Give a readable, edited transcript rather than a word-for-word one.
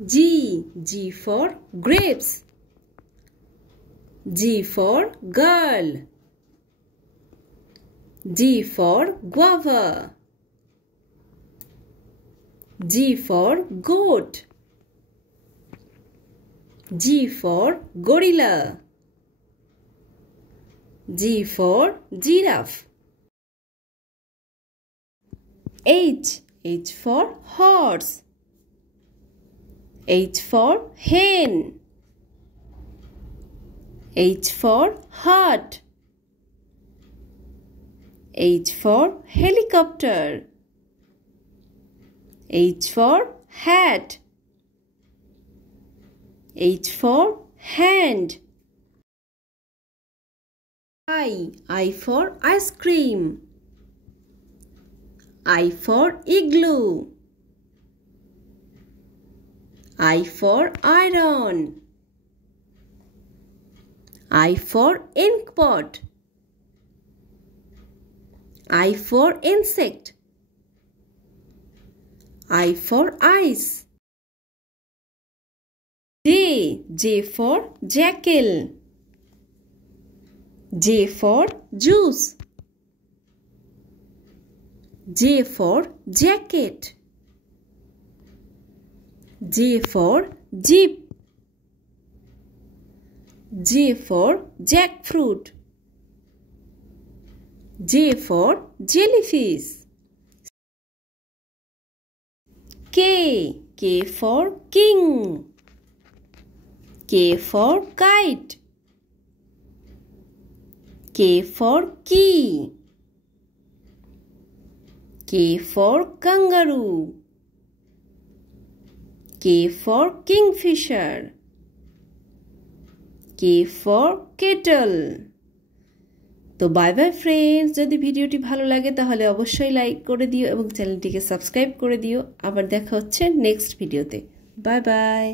G for grapes. G for girl. G for guava. G for goat. G for gorilla. G for giraffe. H for horse. H for hen. H for heart. H for helicopter. H for hat. H for hand. I for ice cream. I for igloo. I for iron. I for ink pot. I for insect. I for ice. J for jackal. J for juice. J for jacket. J for jeep. J for jackfruit. J for jellyfish. K for king. K for kite. K for key. K for kangaroo. K for kingfisher. K for kettle. তো bye bye friends, যদি ভিডিওটি ভালো লাগে তাহলে অবশ্যই like করে দিও এবং চ্যানেলটিকে সাবস্ক্রাইব করে দিও। আবার দেখা হচ্ছে নেক্সট ভিডিওতে। Bye bye.